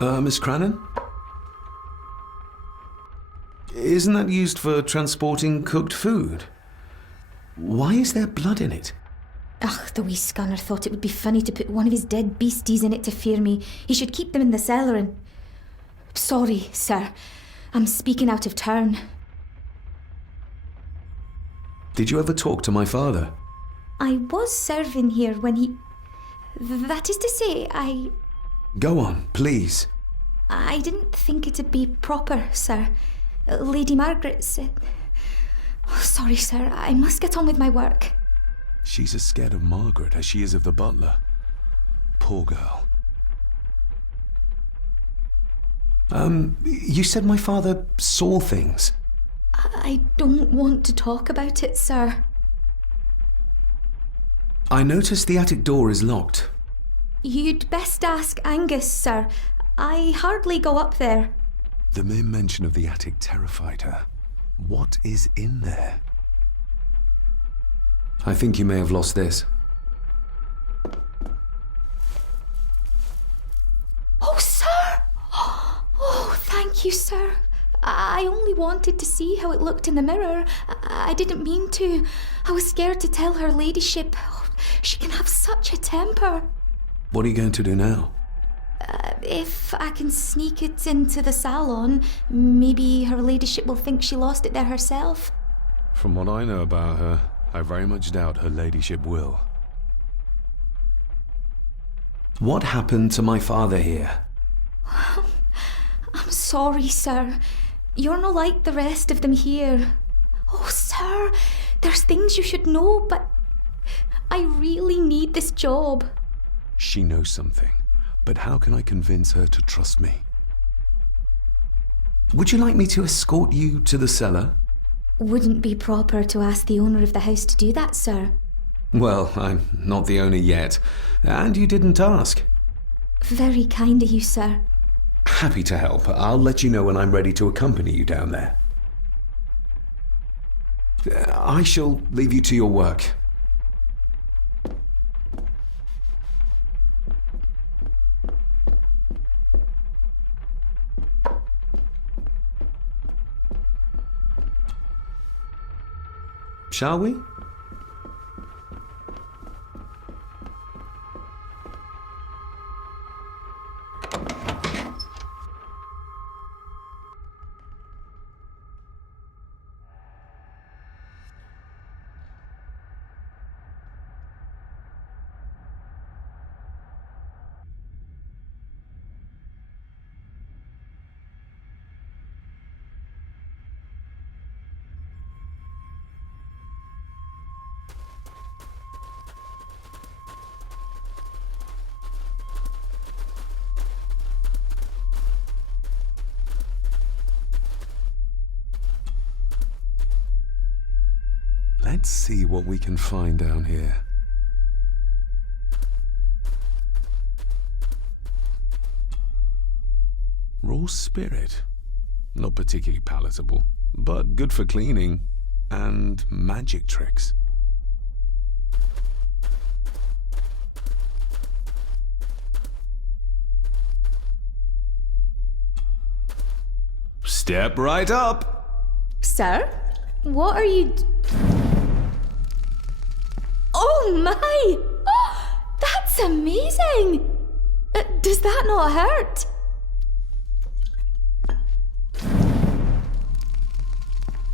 Miss Crannan? Isn't that used for transporting cooked food? Why is there blood in it? Ugh, the wee scunner thought it would be funny to put one of his dead beasties in it to fear me. He should keep them in the cellar and... Sorry, sir. I'm speaking out of turn. Did you ever talk to my father? I was serving here when he... That is to say, Go on, please. I didn't think it'd be proper, sir. Lady Margaret said... Oh, sorry, sir. I must get on with my work. She's as scared of Margaret as she is of the butler. Poor girl. You said my father saw things. I don't want to talk about it, sir. I noticed the attic door is locked. You'd best ask Angus, sir. I hardly go up there. The mere mention of the attic terrified her. What is in there? I think you may have lost this. Oh, sir! Oh, thank you, sir. I only wanted to see how it looked in the mirror. I didn't mean to. I was scared to tell her ladyship. Oh, she can have such a temper. What are you going to do now? If I can sneak it into the salon, maybe her ladyship will think she lost it there herself. From what I know about her, I very much doubt her ladyship will. What happened to my father here? I'm sorry, sir. You're no like the rest of them here. Oh, sir, there's things you should know, but I really need this job. She knows something, but how can I convince her to trust me? Would you like me to escort you to the cellar? Wouldn't be proper to ask the owner of the house to do that, sir. Well, I'm not the owner yet, and you didn't ask. Very kind of you, sir. Happy to help. I'll let you know when I'm ready to accompany you down there. I shall leave you to your work. Shall we? Let's see what we can find down here. Raw spirit. Not particularly palatable, but good for cleaning and magic tricks. Step right up. Sir? What are you... Oh my! Oh, that's amazing! Does that not hurt?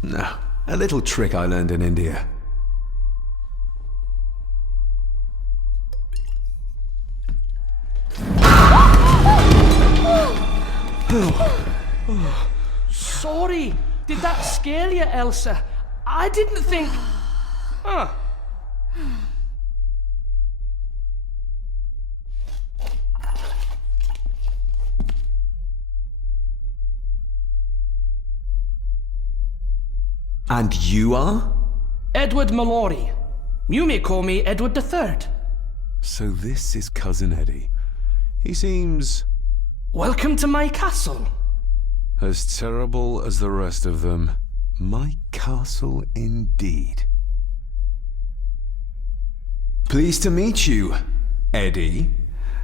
No, a little trick I learned in India. Sorry, did that scare you, Elsa? I didn't think... Huh. And you are? Edward Mallory. You may call me Edward III. So this is Cousin Eddie. He seems... Welcome to my castle. as terrible as the rest of them. My castle indeed. Pleased to meet you, Eddie.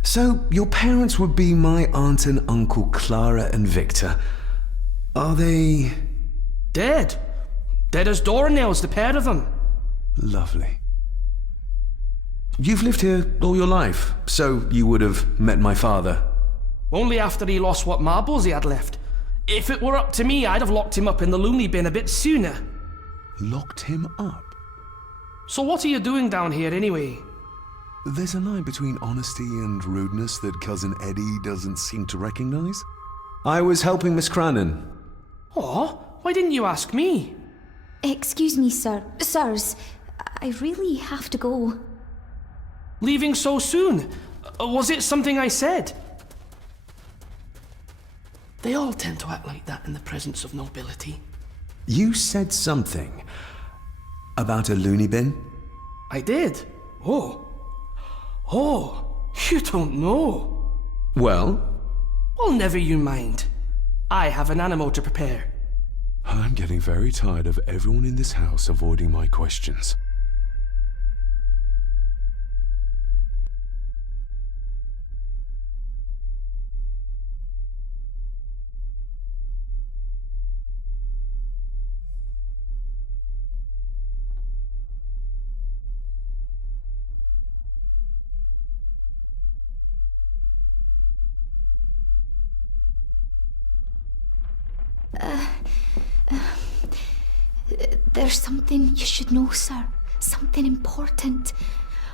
So, your parents would be my aunt and uncle Clara and Victor. Are they... Dead. Dead as doornails, the pair of them. Lovely. You've lived here all your life, so you would have met my father. Only after he lost what marbles he had left. If it were up to me, I'd have locked him up in the loony bin a bit sooner. Locked him up? So what are you doing down here anyway? There's a line between honesty and rudeness that Cousin Eddie doesn't seem to recognize. I was helping Miss Crannan. Oh, why didn't you ask me? Excuse me, sir. Sirs, I really have to go. Leaving so soon? Was it something I said? They all tend to act like that in the presence of nobility. You said something about a loony bin? I did. Oh, you don't know. Well? Well, never you mind. I have an animal to prepare. I'm getting very tired of everyone in this house avoiding my questions. There's something you should know, sir. Something important.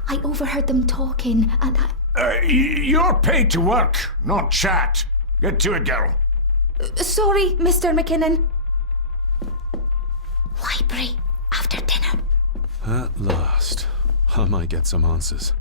I overheard them talking, and You're paid to work, not chat. Get to it, girl. Sorry, Mr. McKinnon. Library, after dinner. At last, I might get some answers.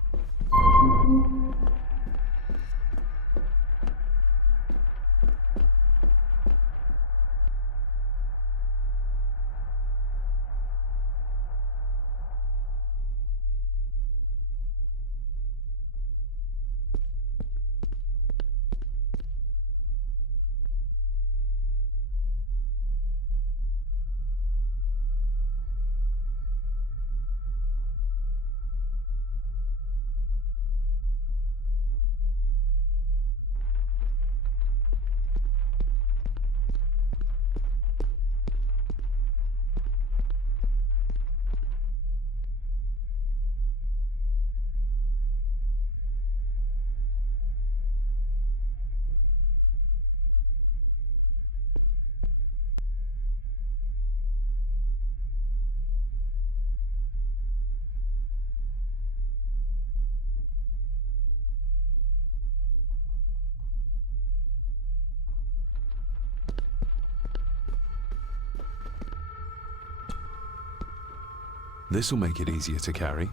This'll make it easier to carry.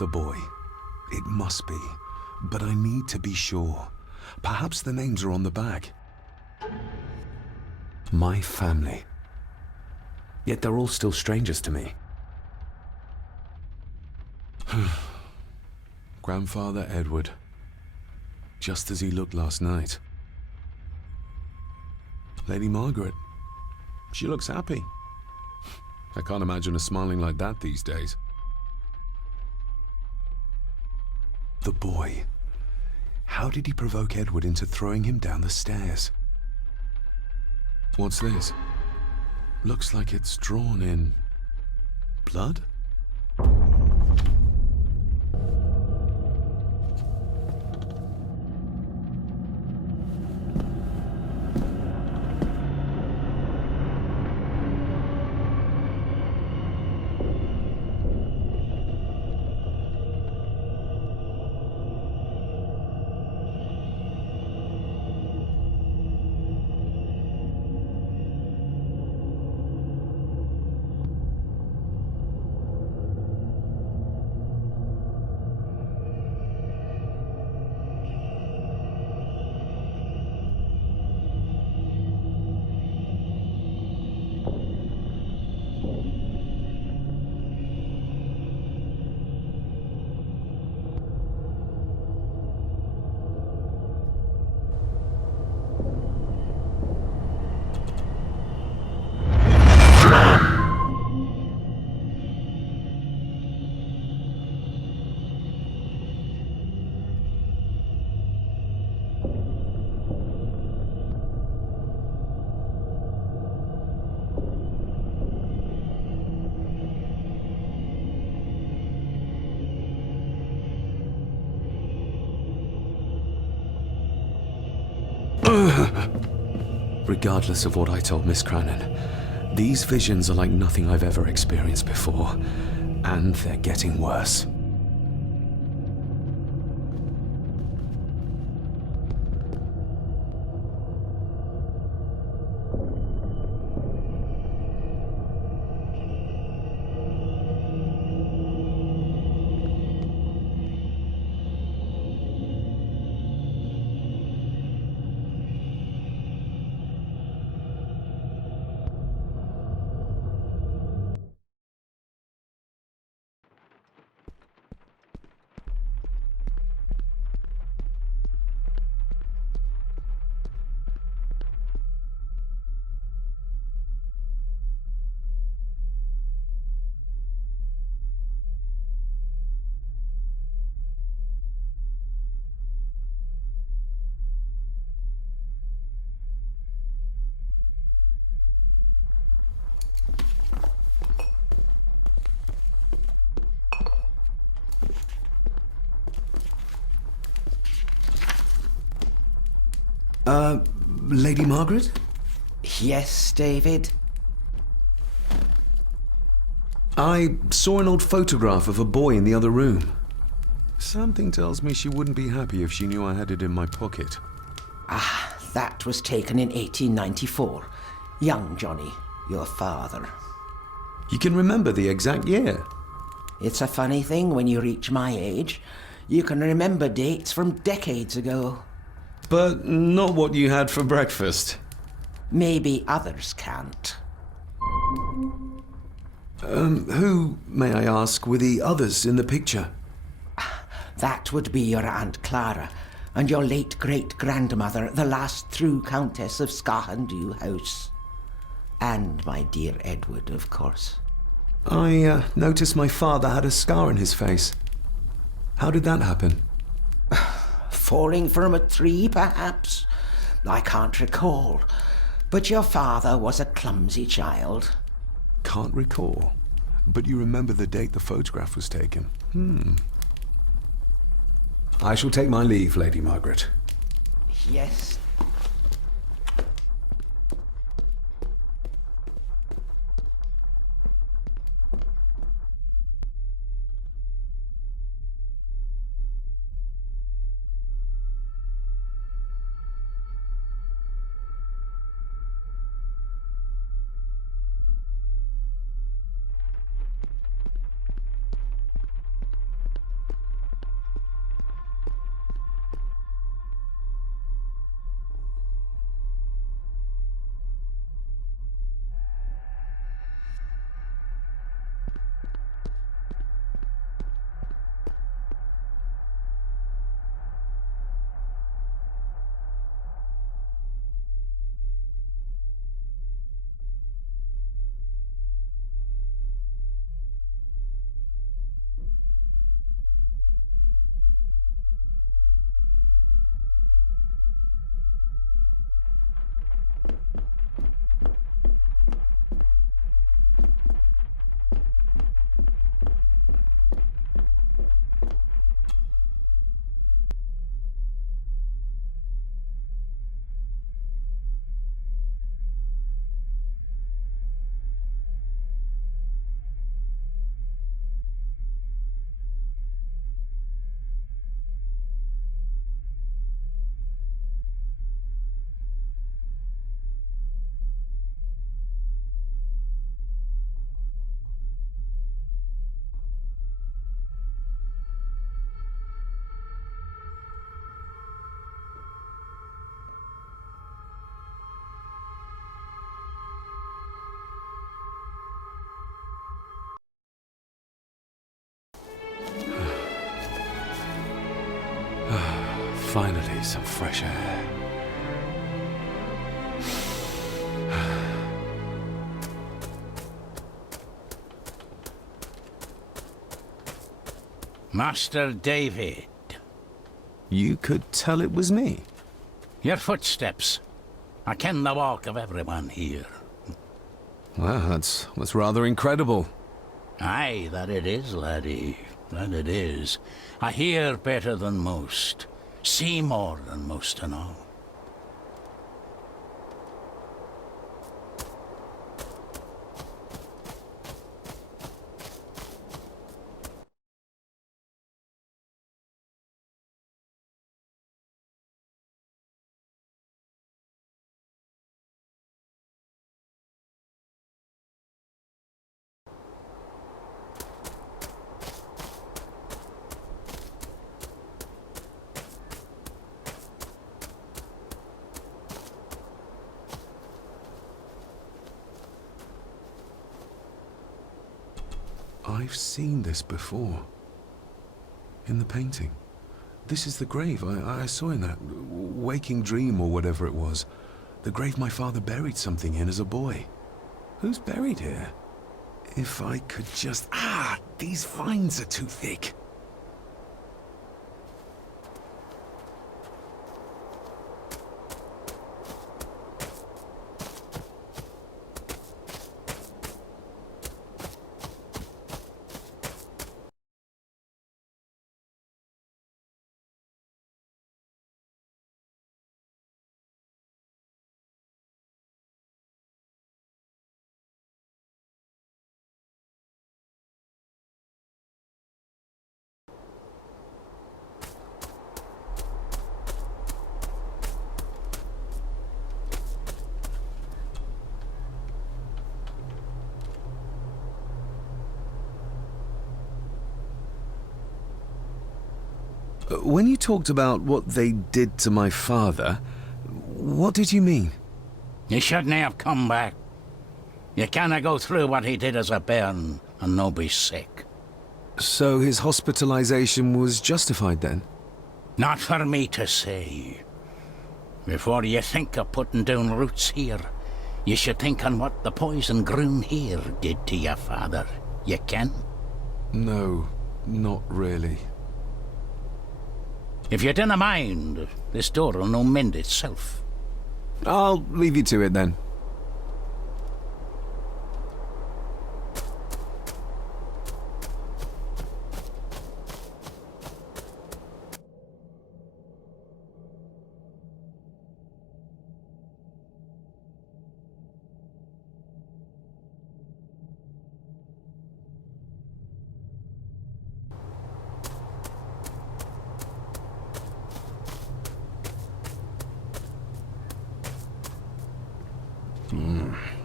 The boy. It must be. But I need to be sure. Perhaps the names are on the back. My family. Yet they're all still strangers to me. Grandfather Edward. Just as he looked last night. Lady Margaret. She looks happy. I can't imagine her smiling like that these days. The boy. How did he provoke Edward into throwing him down the stairs? What's this? Looks like it's drawn in blood? Regardless of what I told Miss Crannan, these visions are like nothing I've ever experienced before, and they're getting worse. Lady Margaret? Yes, David? I saw an old photograph of a boy in the other room. Something tells me she wouldn't be happy if she knew I had it in my pocket. Ah, that was taken in 1894. Young Johnny, your father. You can remember the exact year? It's a funny thing when you reach my age. You can remember dates from decades ago. But not what you had for breakfast. Maybe others can't. Who, may I ask, were the others in the picture? That would be your Aunt Clara and your late great-grandmother, the last true Countess of Scahandew House. And my dear Edward, of course. I noticed my father had a scar on his face. How did that happen? Falling from a tree, perhaps? I can't recall. But your father was a clumsy child. Can't recall. But you remember the date the photograph was taken? I shall take my leave, Lady Margaret. Yes. Finally, some fresh air. Master David. You could tell it was me. Your footsteps. I ken the walk of everyone here. Well, that's rather incredible. Aye, that it is, laddie. That it is. I hear better than most. See more than most and all. I've seen this before. In the painting. This is the grave I saw in that waking dream or whatever it was. The grave my father buried something in as a boy. Who's buried here? If I could just... these vines are too thick. When you talked about what they did to my father, what did you mean? You shouldn't have come back. You canna go through what he did as a bairn and no be sick. So his hospitalization was justified then? Not for me to say. Before you think of putting down roots here, you should think on what the poison grown here did to your father. You can? No, not really. If you dinna mind, this door will no mend itself. I'll leave you to it then.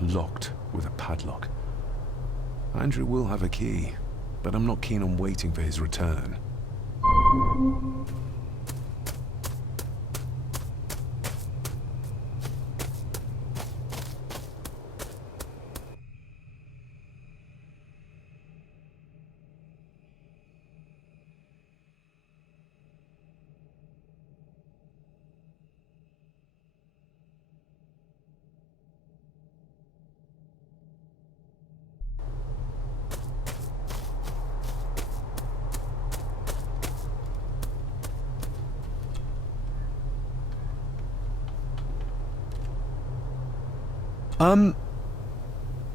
Locked with a padlock. Andrew will have a key, but I'm not keen on waiting for his return.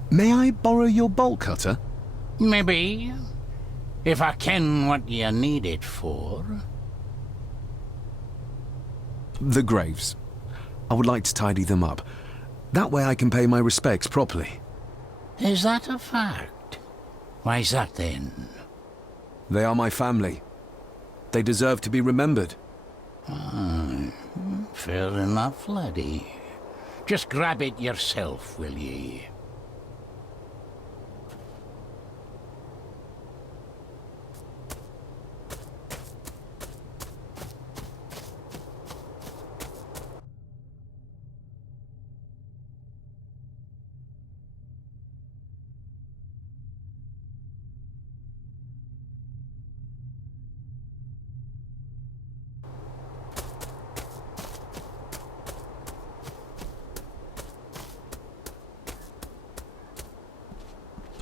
May I borrow your bolt cutter? Maybe. If I ken what you need it for. The graves. I would like to tidy them up. That way I can pay my respects properly. Is that a fact? Why's that then? They are my family. They deserve to be remembered. Fair enough, laddie. Just grab it yourself, will ye?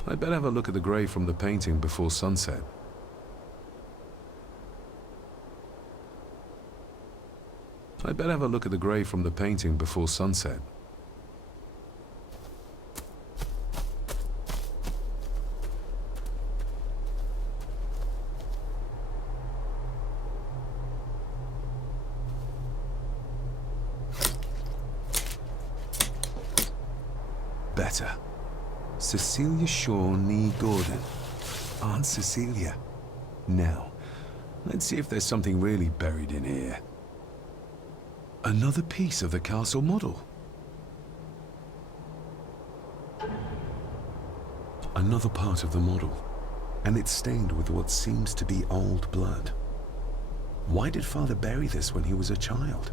I'd better have a look at the grave from the painting before sunset. I'd better have a look at the grave from the painting before sunset. Better. Cecilia Shaw Nee Gordon. Aunt Cecilia. Now, let's see if there's something really buried in here. Another piece of the castle model. Another part of the model. And it's stained with what seems to be old blood. Why did Father bury this when he was a child?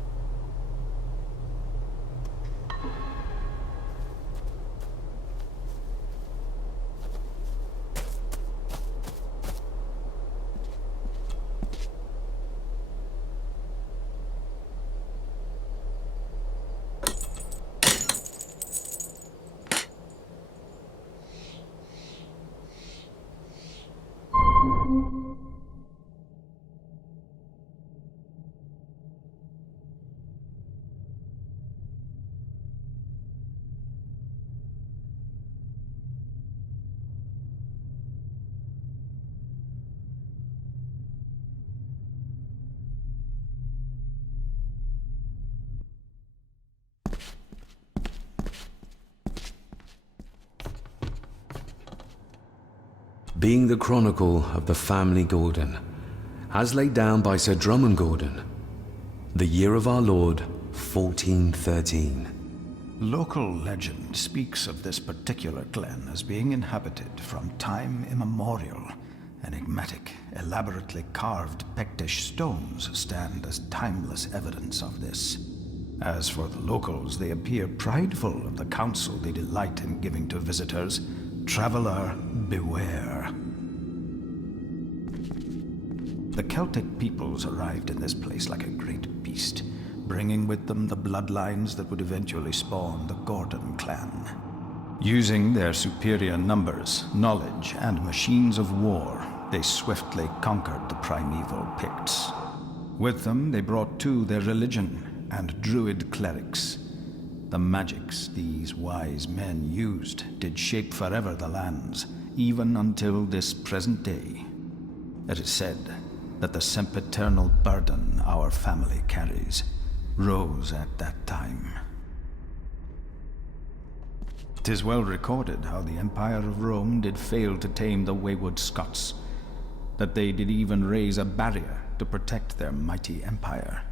being the chronicle of the family Gordon, as laid down by Sir Drummond Gordon, the year of our Lord 1413. Local legend speaks of this particular glen as being inhabited from time immemorial. Enigmatic, elaborately carved Pictish stones stand as timeless evidence of this. As for the locals, they appear prideful of the counsel they delight in giving to visitors. Traveler, beware. The Celtic peoples arrived in this place like a great beast, bringing with them the bloodlines that would eventually spawn the Gordon clan. Using their superior numbers, knowledge, and machines of war, they swiftly conquered the primeval Picts. With them, they brought too their religion and druid clerics. The magics these wise men used did shape forever the lands, even until this present day. It is said that the sempiternal burden our family carries rose at that time. 'Tis well recorded how the Empire of Rome did fail to tame the wayward Scots, that they did even raise a barrier to protect their mighty empire.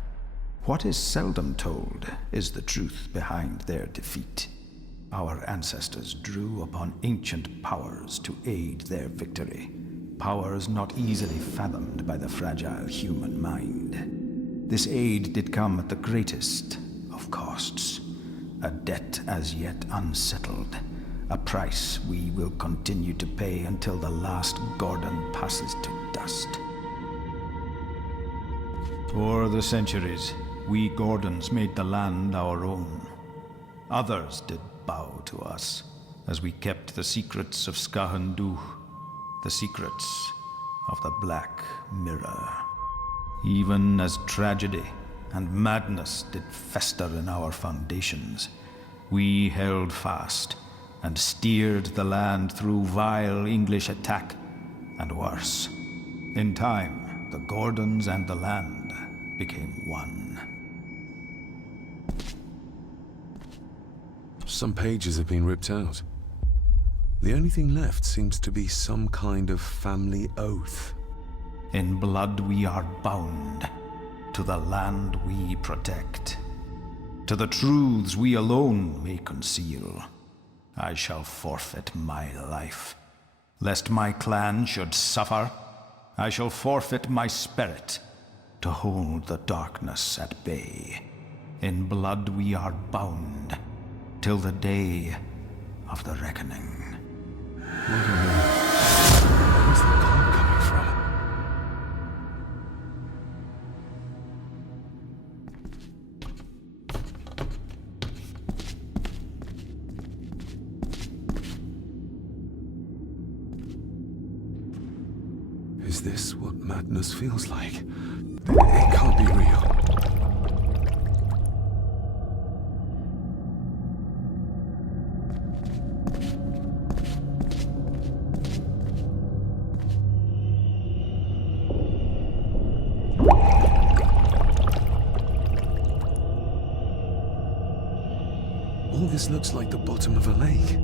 What is seldom told is the truth behind their defeat. Our ancestors drew upon ancient powers to aid their victory, powers not easily fathomed by the fragile human mind. This aid did come at the greatest of costs, a debt as yet unsettled, a price we will continue to pay until the last Gordon passes to dust. For the centuries, we Gordons made the land our own. Others did bow to us as we kept the secrets of Skahandu, the secrets of the Black Mirror. Even as tragedy and madness did fester in our foundations, we held fast and steered the land through vile English attack and worse. In time, the Gordons and the land became one. Some pages have been ripped out. The only thing left seems to be some kind of family oath. In blood we are bound to the land we protect, to the truths we alone may conceal. I shall forfeit my life, lest my clan should suffer. I shall forfeit my spirit to hold the darkness at bay. In blood we are bound till the day of the reckoning. Where's the call coming from? Is this what madness feels like? It can't be real. All this looks like the bottom of a lake.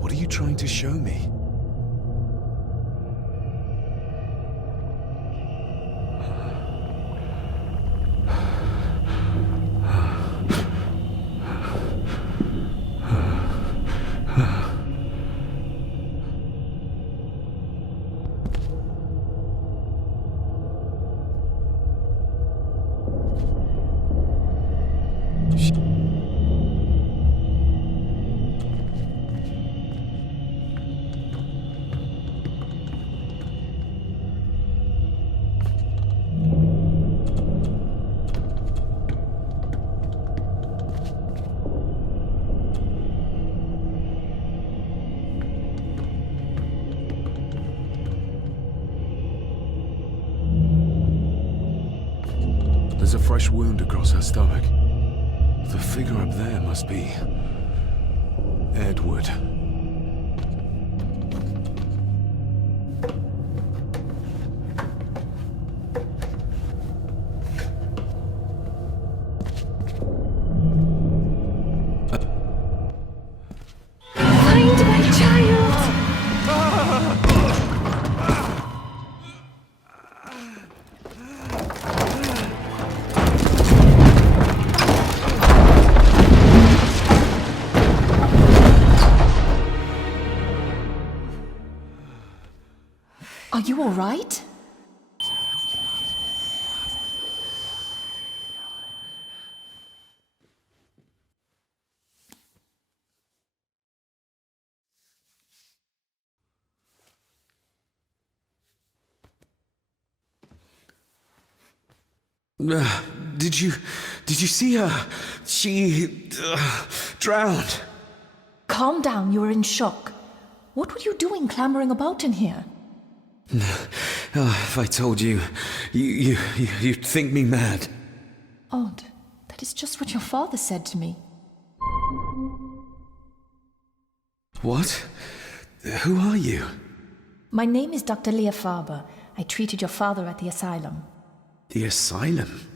What are you trying to show me? There's a fresh wound across her stomach. The figure up there must be Edward. Are you all right? Did you see her? She drowned. Calm down, you are in shock. What were you doing clambering about in here? If I told you, you'd think me mad. Odd. That is just what your father said to me. What? Who are you? My name is Dr. Leah Farber. I treated your father at the asylum. The asylum?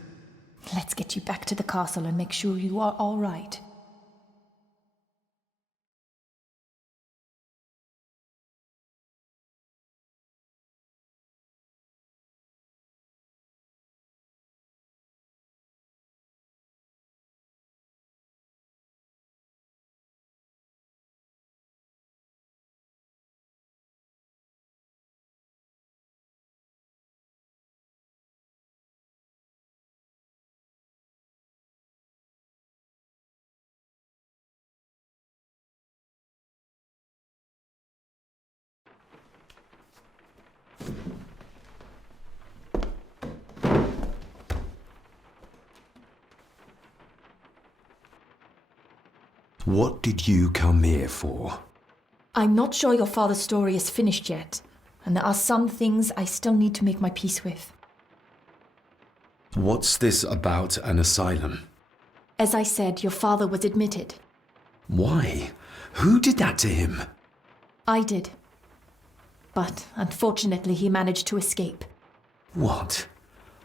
Let's get you back to the castle and make sure you are all right. What did you come here for? I'm not sure your father's story is finished yet, and there are some things I still need to make my peace with. What's this about an asylum? As I said, your father was admitted. Why? Who did that to him? I did. But unfortunately, he managed to escape. What?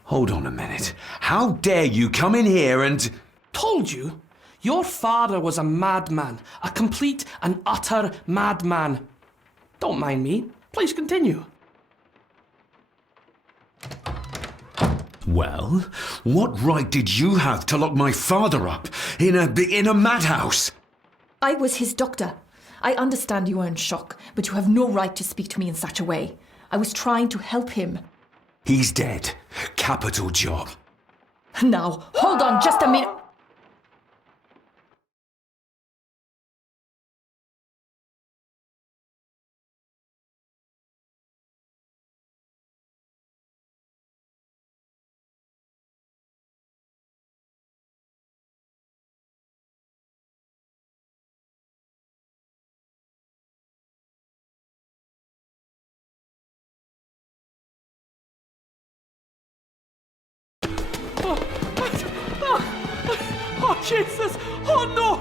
Hold on a minute. How dare you come in here and... Told you? Your father was a madman. A complete and utter madman. Don't mind me. Please continue. Well, what right did you have to lock my father up in a madhouse? I was his doctor. I understand you are in shock, but you have no right to speak to me in such a way. I was trying to help him. He's dead. Capital job. Now, hold on just a minute. Oh, Jesus! Oh, no!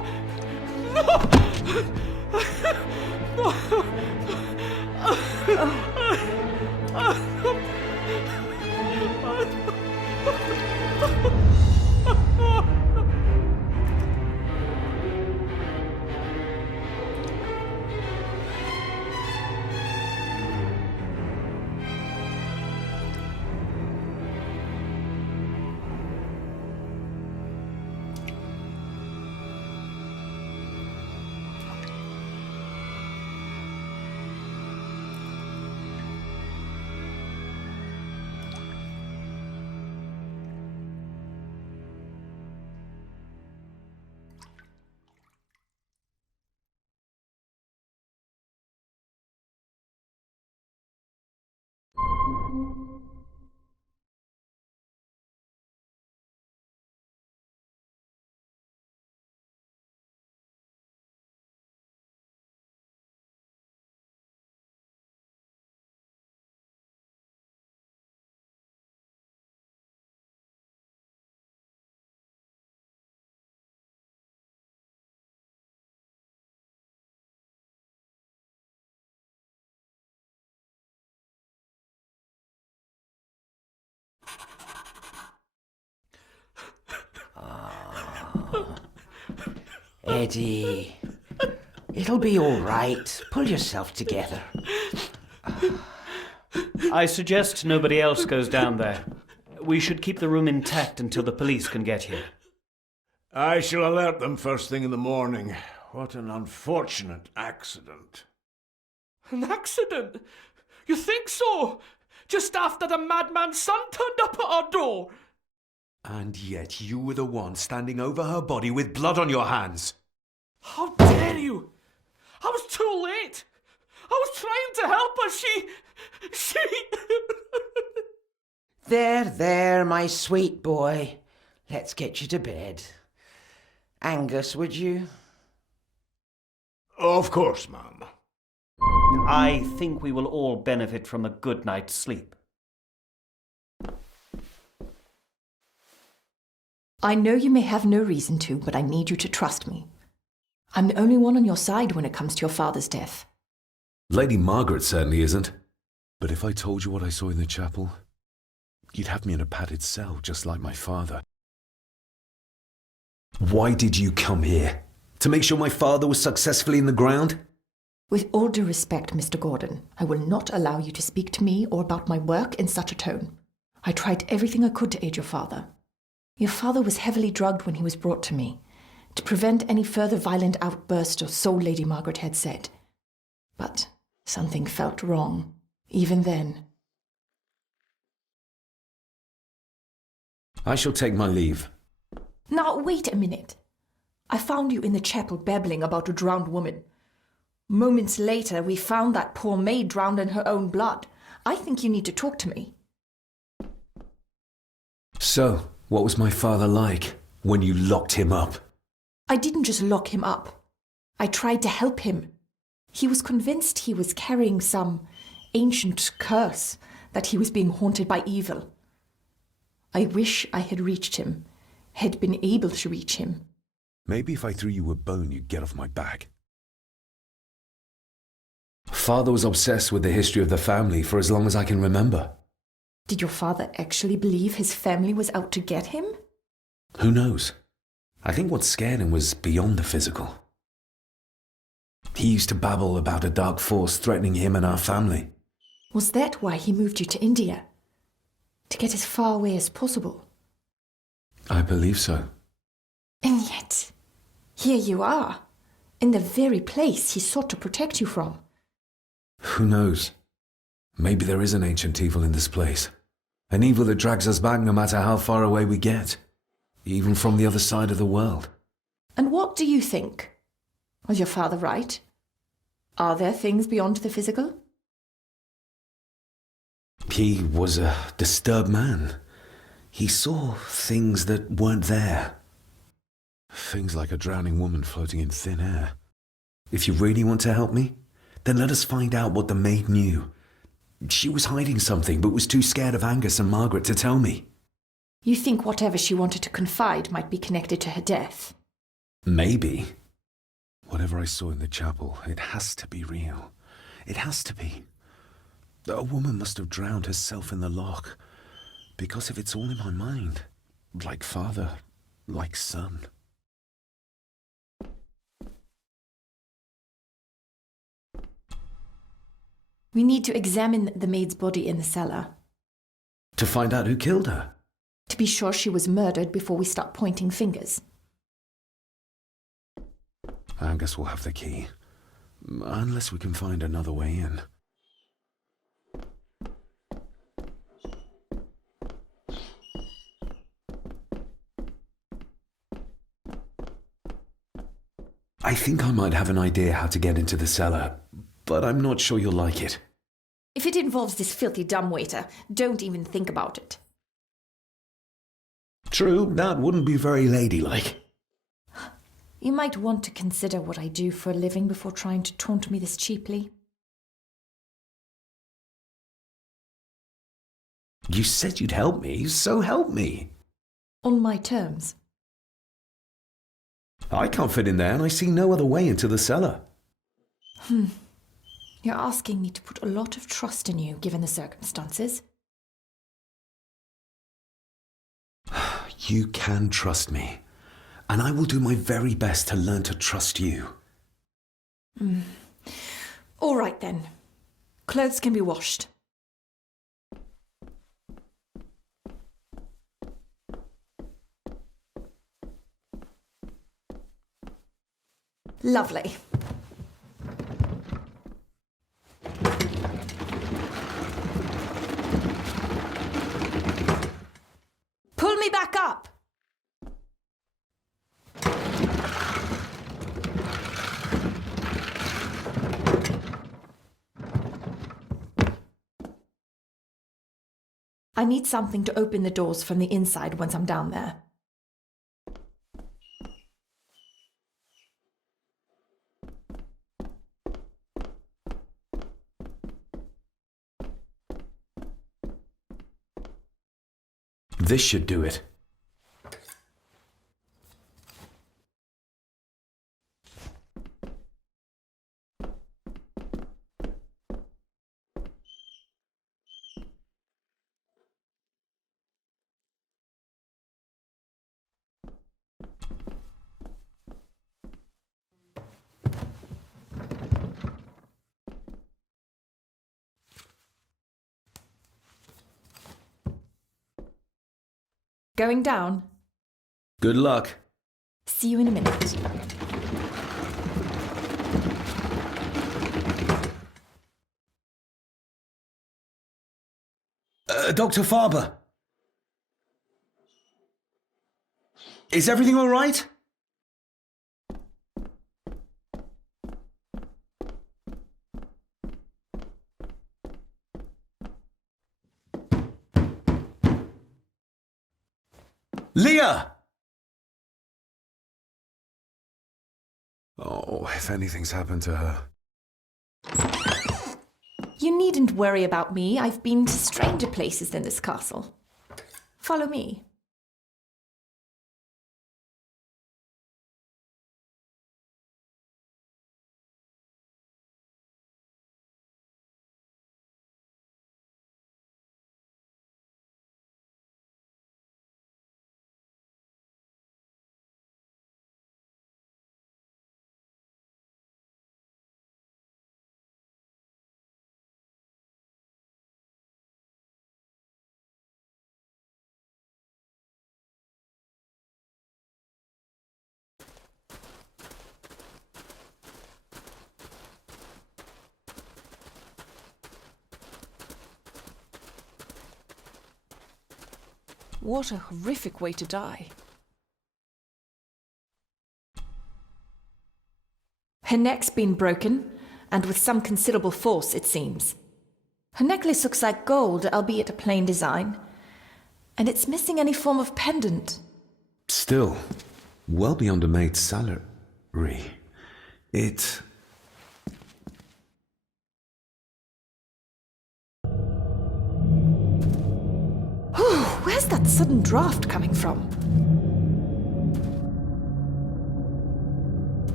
Eddie, it'll be all right. Pull yourself together. I suggest nobody else goes down there. We should keep the room intact until the police can get here. I shall alert them first thing in the morning. What an unfortunate accident. An accident? You think so? Just after the madman's son turned up at our door. And yet you were the one standing over her body with blood on your hands. How dare you? I was too late. I was trying to help her. She... There, my sweet boy. Let's get you to bed. Angus, would you? Of course, ma'am. I think we will all benefit from a good night's sleep. I know you may have no reason to, but I need you to trust me. I'm the only one on your side when it comes to your father's death. Lady Margaret certainly isn't. But if I told you what I saw in the chapel, you'd have me in a padded cell, just like my father. Why did you come here? To make sure my father was successfully in the ground? With all due respect, Mr. Gordon, I will not allow you to speak to me or about my work in such a tone. I tried everything I could to aid your father. Your father was heavily drugged when he was brought to me, to prevent any further violent outburst, or so Lady Margaret had said. But something felt wrong, even then. I shall take my leave. Now, wait a minute. I found you in the chapel babbling about a drowned woman. Moments later, we found that poor maid drowned in her own blood. I think you need to talk to me. So, what was my father like when you locked him up? I didn't just lock him up. I tried to help him. He was convinced he was carrying some ancient curse, that he was being haunted by evil. I wish I had reached him, had been able to reach him. Maybe if I threw you a bone, you'd get off my back. Father was obsessed with the history of the family for as long as I can remember. Did your father actually believe his family was out to get him? Who knows? I think what scared him was beyond the physical. He used to babble about a dark force threatening him and our family. Was that why he moved you to India? To get as far away as possible? I believe so. And yet, here you are, in the very place he sought to protect you from. Who knows? Maybe there is an ancient evil in this place. An evil that drags us back no matter how far away we get. Even from the other side of the world. And what do you think? Was your father right? Are there things beyond the physical? He was a disturbed man. He saw things that weren't there. Things like a drowning woman floating in thin air. If you really want to help me, then let us find out what the maid knew. She was hiding something, but was too scared of Angus and Margaret to tell me. You think whatever she wanted to confide might be connected to her death? Maybe. Whatever I saw in the chapel, it has to be real. It has to be. A woman must have drowned herself in the loch. Because if it's all in my mind, like father, like son. We need to examine the maid's body in the cellar. To find out who killed her? To be sure she was murdered before we start pointing fingers. Angus will have the key. Unless we can find another way in. I think I might have an idea how to get into the cellar, but I'm not sure you'll like it. If it involves this filthy dumbwaiter, don't even think about it. True, that wouldn't be very ladylike. You might want to consider what I do for a living before trying to taunt me this cheaply. You said you'd help me, so help me. On my terms. I can't fit in there, and I see no other way into the cellar. You're asking me to put a lot of trust in you, given the circumstances. You can trust me, and I will do my very best to learn to trust you. All right, then. Clothes can be washed. Lovely. me back up! I need something to open the doors from the inside once I'm down there. This should do it. Going down? Good luck. See you in a minute. Dr. Farber. Is everything all right? Leah! Oh, if anything's happened to her. You needn't worry about me. I've been to stranger places than this castle. Follow me. What a horrific way to die. Her neck's been broken, and with some considerable force, it seems. Her necklace looks like gold, albeit a plain design, and it's missing any form of pendant. Still, well beyond a maid's salary. It... Where's that sudden draft coming from?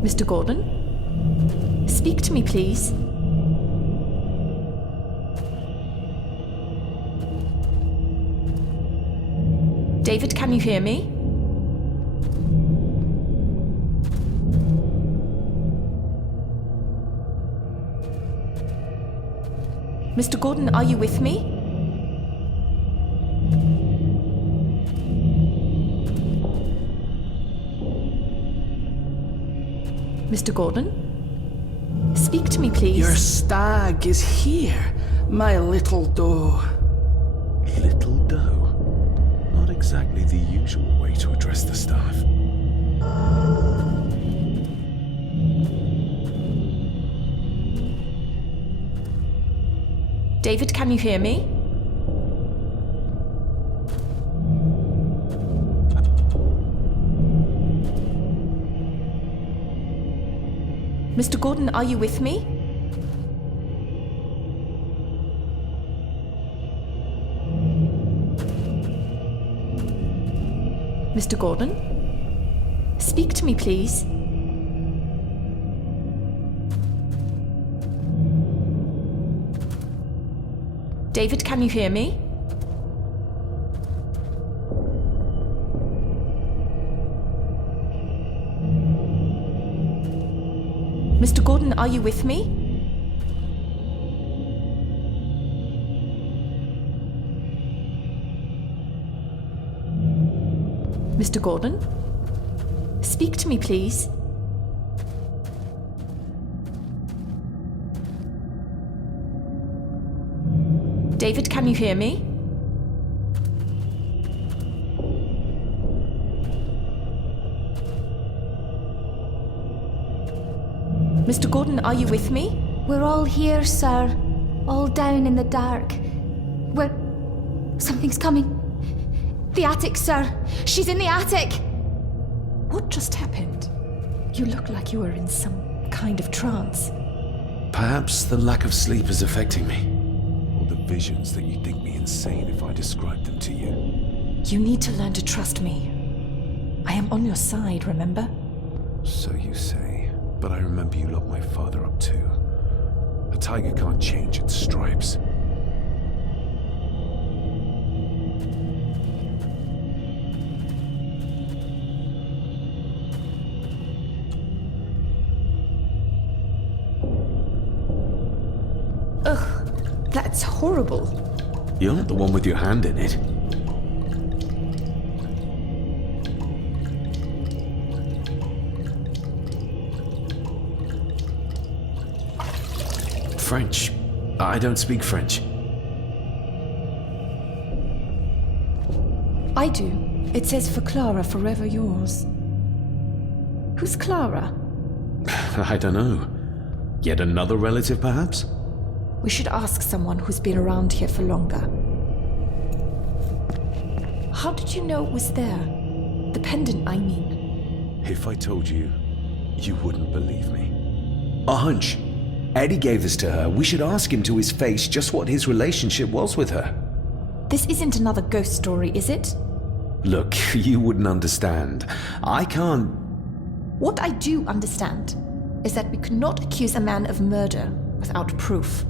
Mr. Gordon? Speak to me, please. David, can you hear me? Mr. Gordon, are you with me? Mr. Gordon? Speak to me, please. Your stag is here, my little doe. Little doe? Not exactly the usual way to address the staff. David, can you hear me? Mr. Gordon, are you with me? Mr. Gordon? Speak to me, please. David, can you hear me? Mr. Gordon, are you with me? Mr. Gordon? Speak to me, please. David, can you hear me? Mr. Gordon, are you with me? We're all here, sir. All down in the dark. Something's coming. The attic, sir. She's in the attic. What just happened? You look like you were in some kind of trance. Perhaps the lack of sleep is affecting me. Or the visions that you'd think me insane if I described them to you. You need to learn to trust me. I am on your side, remember? So you say. But I remember you locked my father up too. A tiger can't change its stripes. Ugh, that's horrible. You're not the one with your hand in it. French. I don't speak French. I do. It says for Clara, forever yours. Who's Clara? I don't know. Yet another relative, perhaps? We should ask someone who's been around here for longer. How did you know it was there? The pendant, I mean. If I told you, you wouldn't believe me. A hunch. Eddie gave this to her. We should ask him to his face just what his relationship was with her. This isn't another ghost story, is it? Look, you wouldn't understand. I can't... What I do understand is that we could not accuse a man of murder without proof.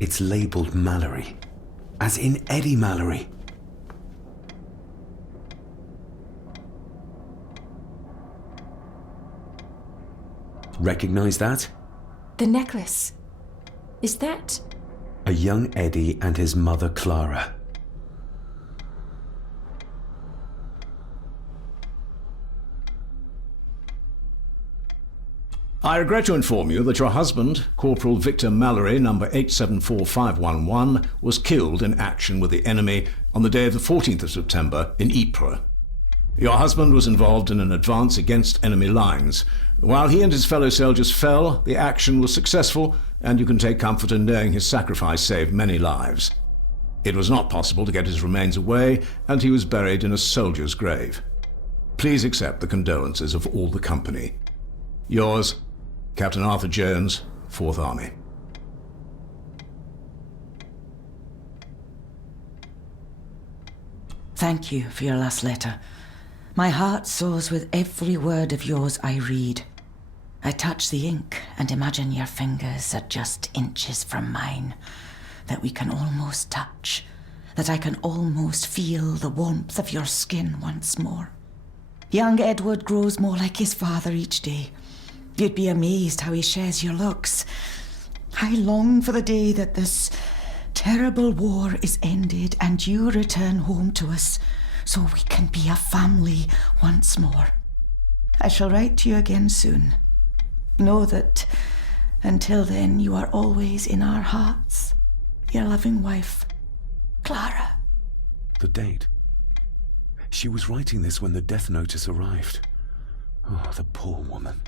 It's labeled Mallory. As in Eddie Mallory. Recognize that? The necklace. Is that... A young Eddie and his mother Clara. I regret to inform you that your husband, Corporal Victor Mallory, number 874511, was killed in action with the enemy on the day of the 14th of September in Ypres. Your husband was involved in an advance against enemy lines. While he and his fellow soldiers fell, the action was successful, and you can take comfort in knowing his sacrifice saved many lives. It was not possible to get his remains away, and he was buried in a soldier's grave. Please accept the condolences of all the company. Yours, Captain Arthur Jones, 4th Army. Thank you for your last letter. My heart soars with every word of yours I read. I touch the ink and imagine your fingers are just inches from mine, that we can almost touch, that I can almost feel the warmth of your skin once more. Young Edward grows more like his father each day. You'd be amazed how he shares your looks. I long for the day that this terrible war is ended and you return home to us, so we can be a family once more. I shall write to you again soon. Know that until then you are always in our hearts. Your loving wife, Clara. The date. She was writing this when the death notice arrived. Oh, the poor woman.